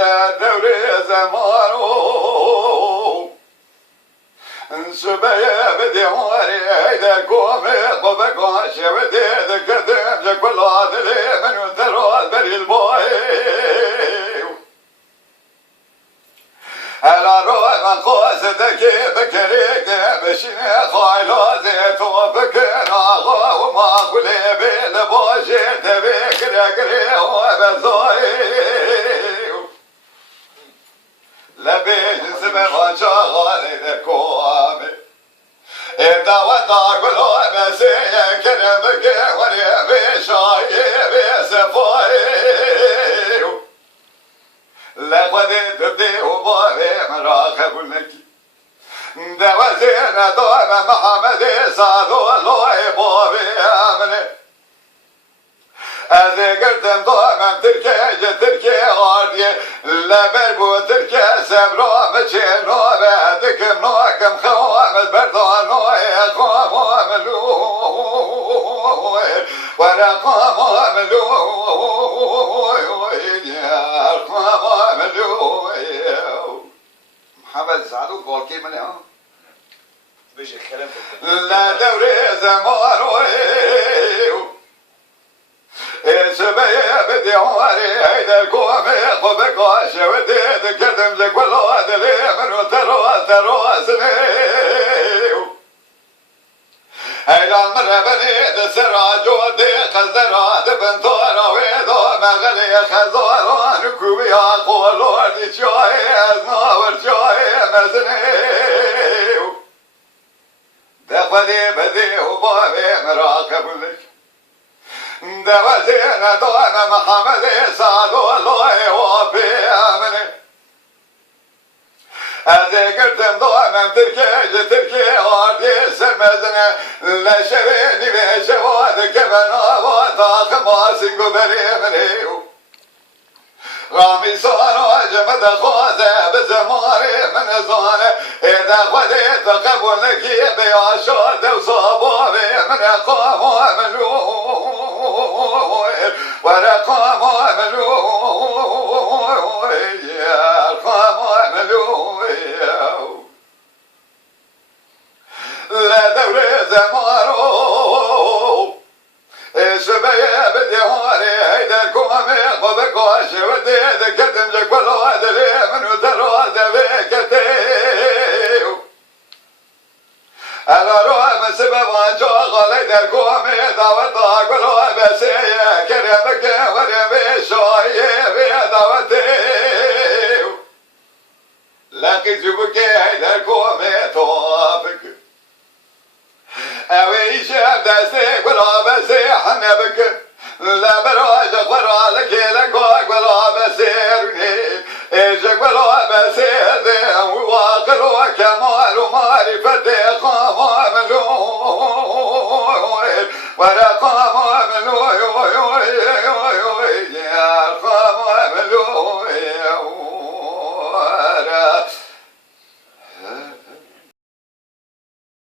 لا دوري زمانو سبايا بدي هوري هيدا قومي قبقاش بدي ذكرتم جاكل عادلي من وثرات بري الباي على روح من قاصدك بكريك بشيني خايلاتي توفكنا غا وما قولي بالباشي تبيك رقري وبزاي لبين سبب شغالي ذكوامي إذا وطاق بالوبسي كرمك وريبي شايبي سفاي لقد تبدي وبابي مراقب لك دوزينا دوما محمد صادو الله بابي أمني أذكرتم دوما تركي غاردي لبربو تركي سبرو مشينو بعدكم نوكم خوام البردانو يقوم ملوي ورقام ملوي محمد سعدو قولكي من يوم بيجي كلام لا دوري زمانو سبايا بدي هوري هيدا القومي قبقاش ودي ذكرتم لك والله دلي من وثروا سني هيدا المرة بني دسرع جودي خزرع دبنتورا ويدو مغلي خزاران كوبي عقول دي شوي ازناور شوي مزني دخلي بدي وبابي مراقب لك دوزينا دوما محمد صادو الله وفي أمني أذكرتم دوما تركي غاردي سمزنا لا شبيني بشواد كبنا وطاق ماسنقو بريمني رامي صاروا جمد خوزة بزماري من زانة إذا خذيت قبولك بيعشاد وصابوبي من قام ملوي ورقام ملوي قام ملوي لا دوري زمانو سبايا بدي هوري هيدا القومي قبقاش ودي ذكرتم جاك والوادلي من وثرات بكتي على روح من سبب انجوغ هيدا القومي دعوتك والوبسي كرمك ورمي شايبي دعوتي لقي جبك هيدا القومي توافق اوي شاب دستي ولا بسي حنبك لا براجك ورا لك لقاك ولا بسيرني ايجك ولا بسير وواقر وكمال ومعرفة قام ملوي ورقام